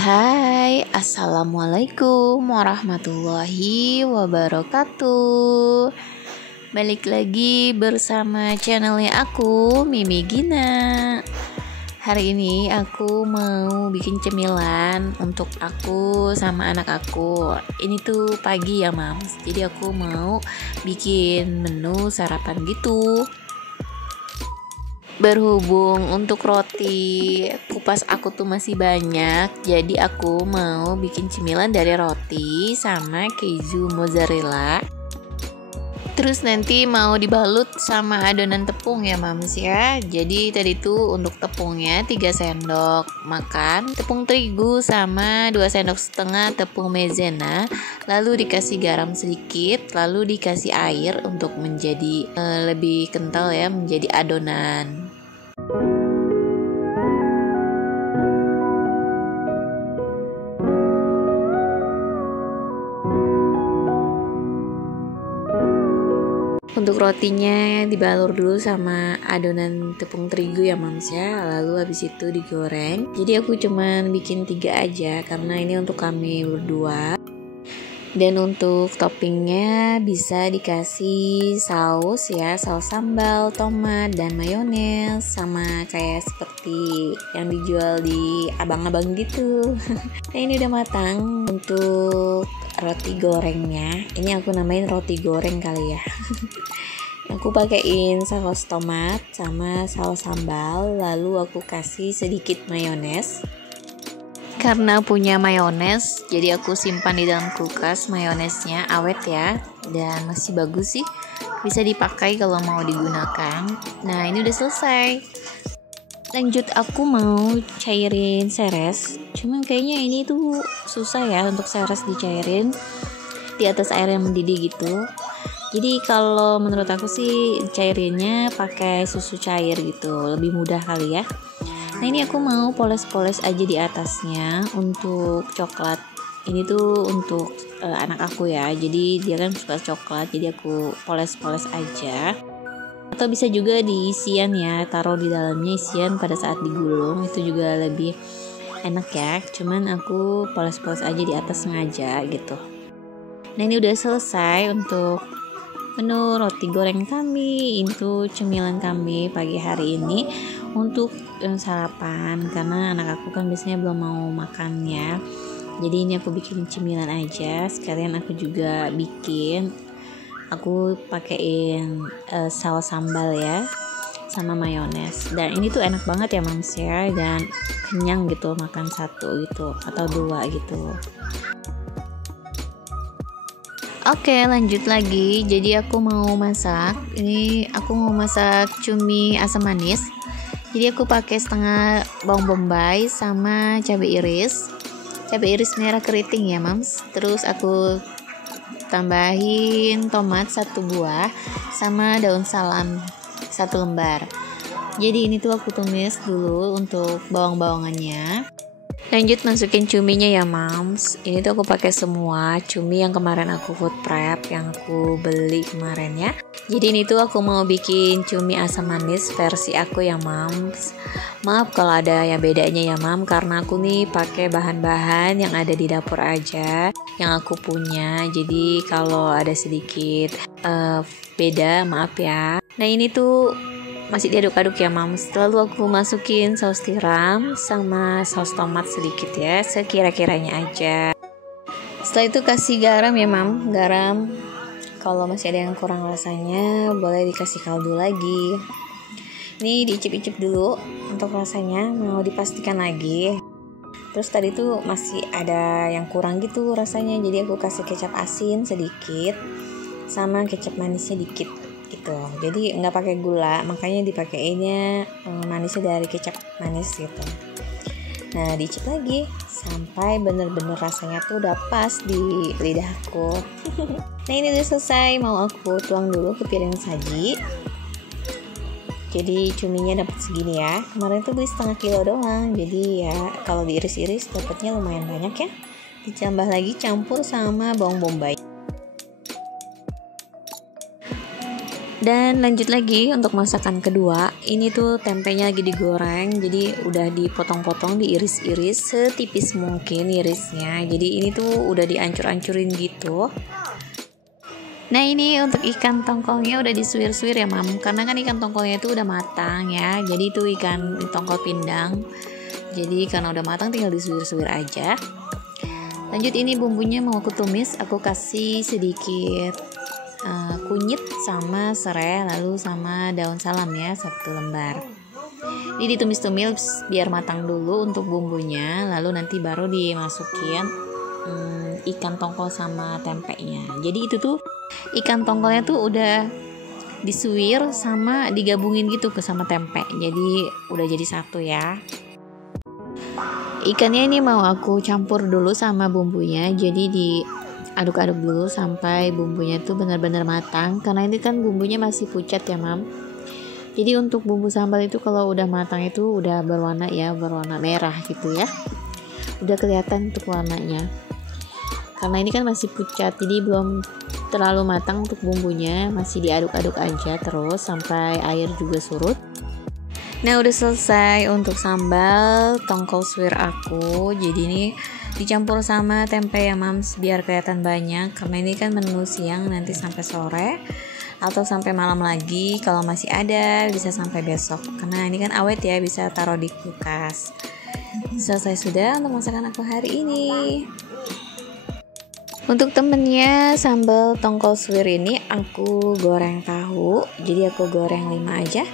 Hai, assalamualaikum warahmatullahi wabarakatuh. Balik lagi bersama channelnya aku, Mimi Gina. Hari ini aku mau bikin cemilan untuk aku sama anak aku. Ini tuh pagi ya mams, jadi aku mau bikin menu sarapan gitu. Berhubung untuk roti kupas aku tuh masih banyak, jadi aku mau bikin cemilan dari roti sama keju mozzarella. Terus nanti mau dibalut sama adonan tepung ya mams ya. Jadi tadi tuh untuk tepungnya 3 sendok makan tepung terigu sama 2 sendok setengah tepung maizena. Lalu dikasih garam sedikit, lalu dikasih air untuk menjadi lebih kental ya, menjadi adonan. Untuk rotinya dibalur dulu sama adonan tepung terigu ya mams ya. Lalu habis itu digoreng. Jadi aku cuman bikin 3 aja karena ini untuk kami berdua. Dan untuk toppingnya bisa dikasih saus ya, saus sambal, tomat, dan mayones. Sama kayak seperti yang dijual di abang-abang gitu. Nah ini udah matang. Untuk roti gorengnya, ini aku namain roti goreng kali ya. Aku pakein saus tomat sama saus sambal, lalu aku kasih sedikit mayones. Karena punya mayones, jadi aku simpan di dalam kulkas. Mayonesnya awet ya, dan masih bagus sih, bisa dipakai kalau mau digunakan. Nah ini udah selesai. Lanjut aku mau cairin seres, cuman kayaknya ini tuh susah ya untuk seres dicairin di atas air yang mendidih gitu. Jadi kalau menurut aku sih cairinnya pakai susu cair gitu, lebih mudah kali ya. Nah ini aku mau poles-poles aja di atasnya untuk coklat. Ini tuh untuk anak aku ya, jadi dia kan suka coklat, jadi aku poles-poles aja. Atau bisa juga di isian ya, taruh di dalamnya isian pada saat digulung, itu juga lebih enak ya. Cuman aku poles-poles aja di atas sengaja gitu. Nah ini udah selesai untuk menu roti goreng kami, itu cemilan kami pagi hari ini untuk sarapan, karena anak aku kan biasanya belum mau makan ya. Jadi ini aku bikin cemilan aja, sekalian aku juga bikin, aku pakein saus sambal ya sama mayones. Dan ini tuh enak banget ya mams ya, dan kenyang gitu makan 1 gitu atau 2 gitu. Oke lanjut lagi. Jadi aku mau masak. Ini aku mau masak cumi asam manis. Jadi aku pakai setengah bawang bombay sama cabai iris. Cabai iris merah keriting ya mams. Terus aku tambahin tomat 1 buah sama daun salam 1 lembar. Jadi ini tuh aku tumis dulu untuk bawang-bawangannya. Lanjut masukin cuminya ya mams. Ini tuh aku pakai semua cumi yang kemarin aku food prep, yang aku beli kemarin ya. Jadi ini tuh aku mau bikin cumi asam manis versi aku ya mams. Maaf kalau ada yang bedanya ya mam, karena aku nih pakai bahan-bahan yang ada di dapur aja, yang aku punya. Jadi kalau ada sedikit beda maaf ya. Nah ini tuh masih diaduk-aduk ya mams. Lalu aku masukin saus tiram sama saus tomat sedikit ya, sekira-kiranya aja. Setelah itu kasih garam ya mam, garam. Kalau masih ada yang kurang rasanya boleh dikasih kaldu lagi. Ini diicip-icip dulu untuk rasanya, mau dipastikan lagi. Terus tadi tuh masih ada yang kurang gitu rasanya, jadi aku kasih kecap asin sedikit sama kecap manisnya dikit gitu. Jadi nggak pakai gula, makanya dipakainya manisnya dari kecap manis gitu. Nah diicip lagi sampai bener-bener rasanya tuh udah pas di lidahku. Nah ini udah selesai, mau aku tuang dulu ke piring saji. Jadi cuminya dapat segini ya. Kemarin tuh beli setengah kilo doang, jadi ya kalau diiris-iris dapatnya lumayan banyak ya. Ditambah lagi campur sama bawang bombay. Dan lanjut lagi untuk masakan kedua. Ini tuh tempenya lagi digoreng, jadi udah dipotong-potong, diiris-iris setipis mungkin irisnya. Jadi ini tuh udah diancur-ancurin gitu. Nah ini untuk ikan tongkolnya udah disuir-suir ya mam, karena kan ikan tongkolnya itu udah matang ya. Jadi itu ikan tongkol pindang. Jadi karena udah matang tinggal disuir-suir aja. Lanjut ini bumbunya mau aku tumis, aku kasih sedikit kunyit sama serai, lalu sama daun salam ya, 1 lembar. Ini ditumis-tumis biar matang dulu untuk bumbunya, lalu nanti baru dimasukin ikan tongkol sama tempenya. Jadi itu tuh ikan tongkolnya tuh udah disuir sama digabungin gitu ke sama tempe, jadi udah jadi satu ya. Ikannya ini mau aku campur dulu sama bumbunya, jadi diaduk-aduk dulu sampai bumbunya tuh benar-benar matang, karena ini kan bumbunya masih pucat ya mam. Jadi untuk bumbu sambal itu kalau udah matang itu udah berwarna ya, berwarna merah gitu ya, udah kelihatan untuk warnanya. Karena ini kan masih pucat, jadi belum terlalu matang untuk bumbunya, masih diaduk-aduk aja terus sampai air juga surut. Nah udah selesai untuk sambal tongkol suwir aku. Jadi ini dicampur sama tempe ya mams, biar kelihatan banyak, karena ini kan menu siang, nanti sampai sore atau sampai malam lagi. Kalau masih ada bisa sampai besok, karena ini kan awet ya, bisa taruh di kulkas. Selesai sudah untuk masakan aku hari ini. Untuk temennya sambal tongkol suwir ini aku goreng tahu, jadi aku goreng 5 aja.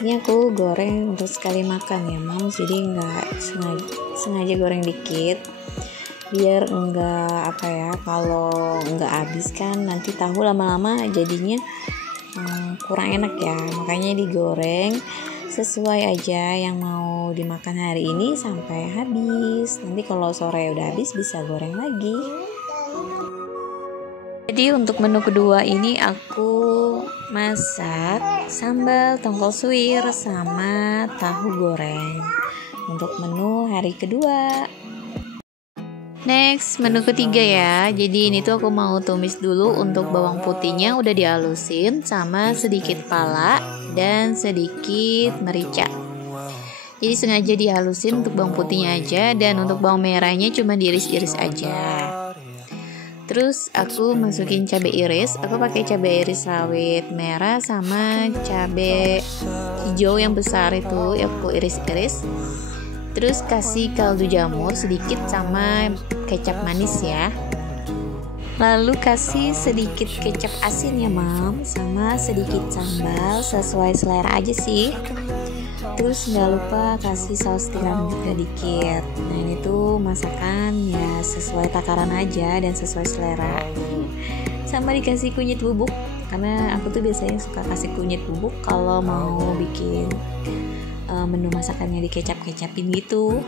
Ini aku goreng untuk sekali makan ya mams, jadi nggak sengaja goreng dikit biar enggak apa ya, kalau nggak habis kan nanti tahu lama-lama jadinya kurang enak ya, makanya digoreng sesuai aja yang mau dimakan hari ini sampai habis. Nanti kalau sore udah habis bisa goreng lagi. Jadi untuk menu kedua ini aku masak sambal tongkol suwir sama tahu goreng untuk menu hari kedua. Next, menu ketiga ya. Jadi ini tuh aku mau tumis dulu. Untuk bawang putihnya udah dihalusin sama sedikit pala dan sedikit merica. Jadi sengaja dihalusin untuk bawang putihnya aja, dan untuk bawang merahnya cuma diiris-iris aja. Terus aku masukin cabai iris. Aku pakai cabai iris rawit merah sama cabai hijau yang besar itu, aku iris-iris. Terus kasih kaldu jamur sedikit sama kecap manis ya. Lalu kasih sedikit kecap asin ya mam, sama sedikit sambal sesuai selera aja sih. Terus nggak lupa kasih saus tiram juga dikit. Nah ini tuh masakan ya sesuai takaran aja dan sesuai selera. Sama dikasih kunyit bubuk, karena aku tuh biasanya suka kasih kunyit bubuk kalau mau bikin menu masakannya dikecap-kecapin gitu.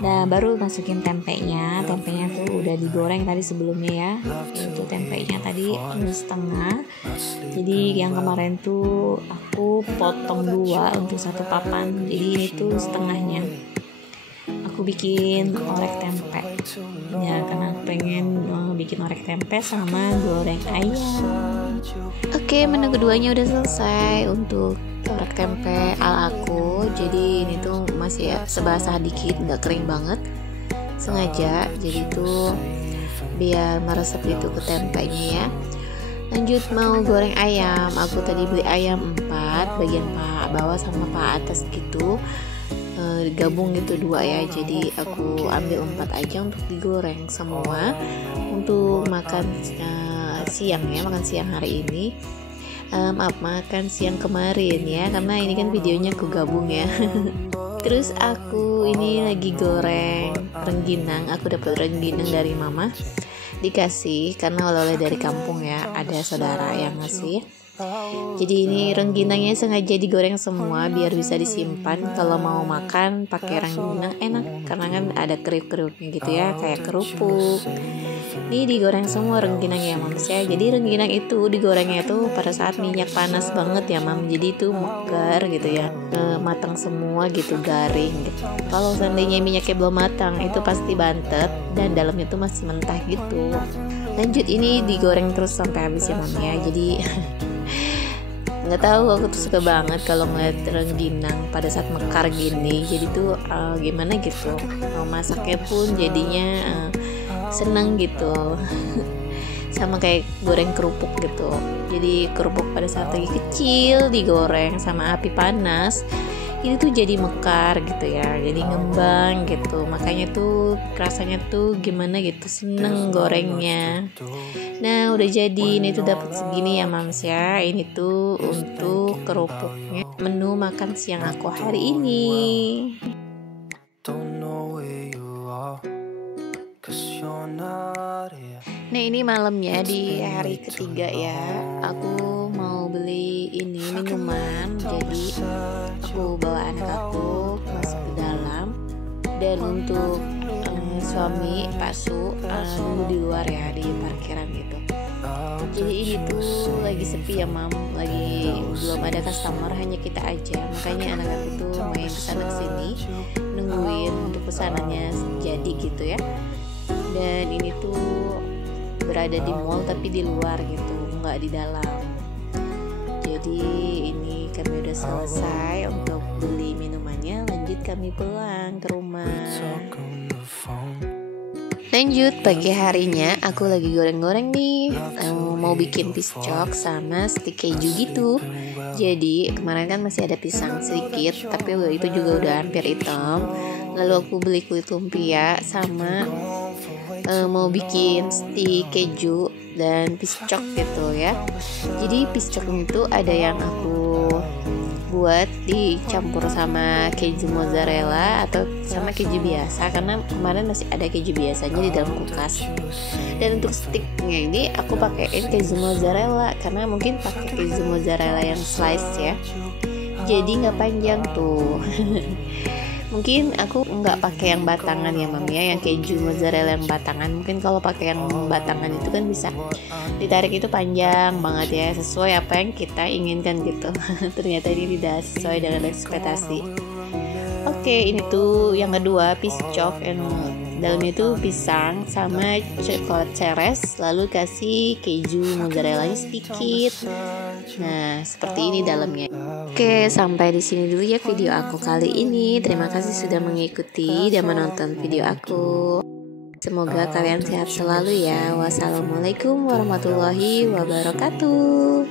Nah baru masukin tempenya. Tempenya tuh udah digoreng tadi sebelumnya ya. Itu tempenya tadi setengah. Jadi yang kemarin tuh aku potong 2 untuk 1 papan. Jadi ini tuh setengahnya. Aku bikin orek tempe ya, karena pengen bikin orek tempe sama goreng ayam. Oke, menu keduanya udah selesai untuk orek tempe ala aku. Jadi ini tuh masih sebasah dikit, nggak kering banget, sengaja jadi tuh biar meresap gitu ke tempenya ya. Lanjut mau goreng ayam. Aku tadi beli ayam 4, bagian paha bawah sama paha atas gitu, gabung gitu 2 ya. Jadi aku ambil 4 aja untuk digoreng semua untuk makan siang ya, makan siang hari ini. Makan siang kemarin ya, karena ini kan videonya aku gabung ya. Terus aku ini lagi goreng rengginang. Aku dapat rengginang dari mama, dikasih karena oleh-oleh dari kampung ya, ada saudara yang ngasih. Jadi ini rengginangnya sengaja digoreng semua biar bisa disimpan kalau mau makan pakai rengginang enak, karena kan ada kriuk-kriuknya gitu ya, kayak kerupuk. Ini digoreng semua rengginang ya mams ya. Jadi rengginang itu digorengnya itu pada saat minyak panas banget ya mam. Jadi itu megar gitu ya, matang semua gitu, garing gitu. Kalau seandainya minyaknya belum matang itu pasti bantet dan dalamnya tuh masih mentah gitu. Lanjut ini digoreng terus sampai habis ya mam ya. Jadi nggak tahu, aku tuh suka banget kalau ngeliat rengginang pada saat mekar gini. Jadi tuh gimana gitu, mau masaknya pun jadinya seneng gitu. Sama kayak goreng kerupuk gitu. Jadi kerupuk pada saat lagi kecil digoreng sama api panas, itu tuh jadi mekar gitu ya, jadi ngembang gitu. Makanya tuh rasanya tuh gimana gitu, seneng gorengnya. Nah udah jadi, ini tuh dapat segini ya mams ya. Ini tuh untuk kerupuknya menu makan siang aku hari ini. Nah ini malamnya di hari ketiga ya, aku mau beli ini minuman. Jadi aku bawa anak aku masuk ke dalam, dan untuk suami Pak Su nunggu di luar ya, di parkiran gitu. Jadi ini tuh lagi sepi ya mam, lagi belum ada customer, hanya kita aja. Makanya anak aku tuh main kesana kesini nungguin untuk pesanannya jadi gitu ya. Dan ini tuh berada di mall tapi di luar gitu, nggak di dalam. Jadi ini kami udah selesai untuk beli minumannya, lanjut kami pulang ke rumah. Lanjut pagi harinya, aku lagi goreng-goreng nih, mau bikin piscok sama stik keju gitu. Jadi kemarin kan masih ada pisang sedikit, tapi itu juga udah hampir hitam. Lalu aku beli kulit lumpia sama mau bikin stik keju dan piscok gitu ya. Jadi piscoknya itu ada yang aku buat dicampur sama keju mozzarella atau sama keju biasa, karena kemarin masih ada keju biasanya di dalam kulkas. Dan untuk stiknya ini aku pakaiin keju mozzarella karena mungkin pakai keju mozzarella yang slice ya, jadi nggak panjang tuh. Mungkin aku nggak pakai yang batangan ya mam ya, yang keju mozzarella yang batangan. Mungkin kalau pakai yang batangan itu kan bisa ditarik itu panjang banget ya, sesuai apa yang kita inginkan gitu. Ternyata ini tidak sesuai dengan ekspektasi. Oke, ini tuh yang kedua piscok, yang dalamnya itu pisang sama coklat ceres, lalu kasih keju mozzarellanya sedikit. Nah, seperti ini dalamnya. Oke, sampai di sini dulu ya video aku kali ini. Terima kasih sudah mengikuti dan menonton video aku. Semoga kalian sehat selalu ya. Wassalamualaikum warahmatullahi wabarakatuh.